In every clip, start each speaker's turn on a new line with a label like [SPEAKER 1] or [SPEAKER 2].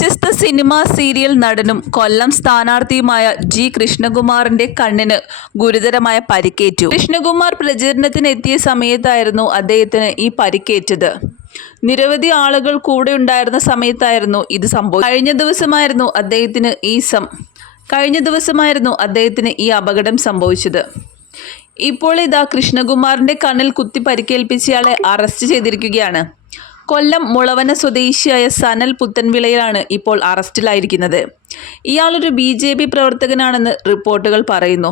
[SPEAKER 1] പ്രശസ്ത cinema serial നടനും കൊല്ലം സ്ഥാനാർത്ഥിയുമായ G കൃഷ്ണകുമാറിന്റെ കണ്ണിന് ഗുരുതരമായ പരിക്കേറ്റു. കൃഷ്ണകുമാർ പ്രചരണത്തിനെത്തിയ സമയത്തായിരുന്നു അദ്ദേഹത്തിന് ഈ പരിക്കേറ്റത്. നിരവധി ആളുകൾ കൂടെ ഉണ്ടായിരുന്ന സമയത്തായിരുന്നു ഇത് സംഭവം കഴിഞ്ഞ ദിവസമായിരുന്നു അദ്ദേഹത്തിന് ഈ സം കഴിഞ്ഞ ദിവസമായിരുന്നു അദ്ദേഹത്തിന് ഈ അപകടം സംഭവിച്ചത്. ഇപ്പോൾ ഇതാ കൃഷ്ണകുമാറിന്റെ കണ്ണിൽ കുത്തി പരിക്കേൽപ്പിച്ചയാളെ അറസ്റ്റ് ചെയ്തിരിക്കുകയാണ്. കൊല്ലം മുളവന സ്വദേശിയായ സനൽ പുത്തൻവിളയിലാണ് ഇപ്പോൾ അറസ്റ്റിലായിരിക്കുന്നത്. ഇയാളൊരു ബി ജെ പി പ്രവർത്തകനാണെന്ന് റിപ്പോർട്ടുകൾ പറയുന്നു.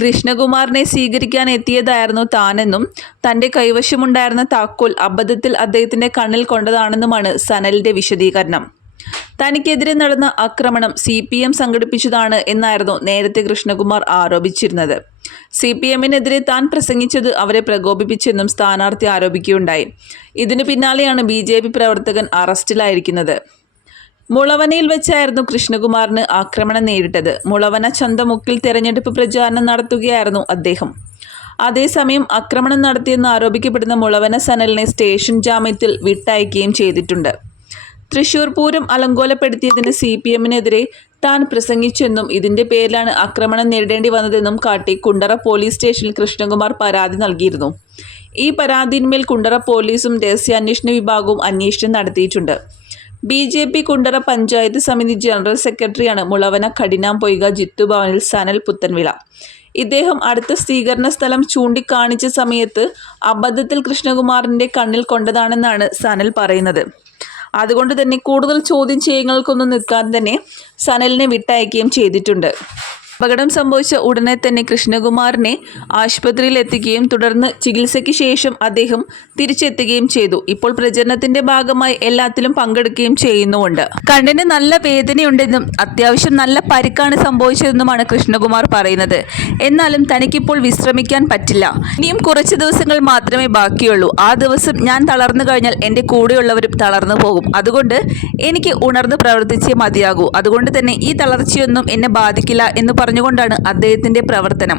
[SPEAKER 1] കൃഷ്ണകുമാറിനെ സ്വീകരിക്കാൻ എത്തിയതായിരുന്നു താനെന്നും തന്റെ കൈവശമുണ്ടായിരുന്ന താക്കോൽ അബദ്ധത്തിൽ അദ്ദേഹത്തിന്റെ കണ്ണിൽ കൊണ്ടതാണെന്നുമാണ് സനലിന്റെ വിശദീകരണം. തനിക്കെതിരെ നടന്ന ആക്രമണം സി പി എം സംഘടിപ്പിച്ചതാണ് എന്നായിരുന്നു നേരത്തെ കൃഷ്ണകുമാർ ആരോപിച്ചിരുന്നത്. സി പി എമ്മിനെതിരെ താൻ പ്രസംഗിച്ചത് അവരെ പ്രകോപിപ്പിച്ചെന്നും സ്ഥാനാർത്ഥി ആരോപിക്കുകയുണ്ടായി. ഇതിനു പിന്നാലെയാണ് ബി ജെ പി പ്രവർത്തകൻ അറസ്റ്റിലായിരിക്കുന്നത്. മുളവനയിൽ വെച്ചായിരുന്നു കൃഷ്ണകുമാറിന് ആക്രമണം നേരിട്ടത്. മുളവന ചന്തമുക്കിൽ തെരഞ്ഞെടുപ്പ് പ്രചാരണം നടത്തുകയായിരുന്നു അദ്ദേഹം. അതേസമയം ആക്രമണം നടത്തിയെന്ന് ആരോപിക്കപ്പെടുന്ന മുളവന സനലിനെ സ്റ്റേഷൻ ജാമ്യത്തിൽ വിട്ടയക്കുകയും ചെയ്തിട്ടുണ്ട്. തൃശൂർ പൂരം അലങ്കോലപ്പെടുത്തിയതിന് സി പി എമ്മിനെതിരെ താൻ പ്രസംഗിച്ചെന്നും ഇതിന്റെ പേരിലാണ് ആക്രമണം നേരിടേണ്ടി വന്നതെന്നും കാട്ടി കുണ്ടറ പോലീസ് സ്റ്റേഷനിൽ കൃഷ്ണകുമാർ പരാതി നൽകിയിരുന്നു. ഈ പരാതിന്മേൽ കുണ്ടറ പോലീസും രഹസ്യാന്വേഷണ വിഭാഗവും അന്വേഷണം നടത്തിയിട്ടുണ്ട്. B J P Kundara panchayat സമിതി ജനറൽ സെക്രട്ടറിയാണ് മുളവന കഠിനാംപൊയ്ക ജിത്തുഭവനിൽ സനൽ പുത്തൻവിള. ഇദ്ദേഹം അടുത്ത സ്വീകരണ സ്ഥലം ചൂണ്ടിക്കാണിച്ച സമയത്ത് അബദ്ധത്തിൽ കൃഷ്ണകുമാറിന്റെ കണ്ണിൽ കൊണ്ടതാണെന്നാണ് സനൽ പറയുന്നത്. അതുകൊണ്ട് തന്നെ കൂടുതൽ ചോദ്യം ചെയ്യങ്ങൾക്കൊന്നും നിൽക്കാതെ തന്നെ സനലിനെ വിട്ടയക്കുകയും ചെയ്തിട്ടുണ്ട്. അപകടം സംഭവിച്ച ഉടനെ തന്നെ കൃഷ്ണകുമാറിനെ ആശുപത്രിയിൽ എത്തിക്കുകയും തുടർന്ന് ചികിത്സയ്ക്ക് ശേഷം അദ്ദേഹം തിരിച്ചെത്തുകയും ചെയ്തു. ഇപ്പോൾ പ്രചരണത്തിന്റെ ഭാഗമായി എല്ലാത്തിലും പങ്കെടുക്കുകയും ചെയ്യുന്നുമുണ്ട്. കണ്ണിന് നല്ല വേദനയുണ്ടെന്നും അത്യാവശ്യം നല്ല പരിക്കാണ് സംഭവിച്ചതെന്നുമാണ് കൃഷ്ണകുമാർ പറയുന്നത്. എന്നാലും തനിക്കിപ്പോൾ വിശ്രമിക്കാൻ പറ്റില്ല. ഇനിയും കുറച്ച് ദിവസങ്ങൾ മാത്രമേ ബാക്കിയുള്ളൂ. ആ ദിവസം ഞാൻ തളർന്നു കഴിഞ്ഞാൽ എന്റെ കൂടെയുള്ളവരും തളർന്നു പോകും. അതുകൊണ്ട് എനിക്ക് ഉണർന്ന് പ്രവർത്തിച്ചേ മതിയാകൂ. അതുകൊണ്ട് തന്നെ ഈ തളർച്ചയൊന്നും എന്നെ ബാധിക്കില്ല എന്ന് പറഞ്ഞുകൊണ്ടാണ് അദ്ദേഹത്തിന്റെ പ്രവർത്തനം.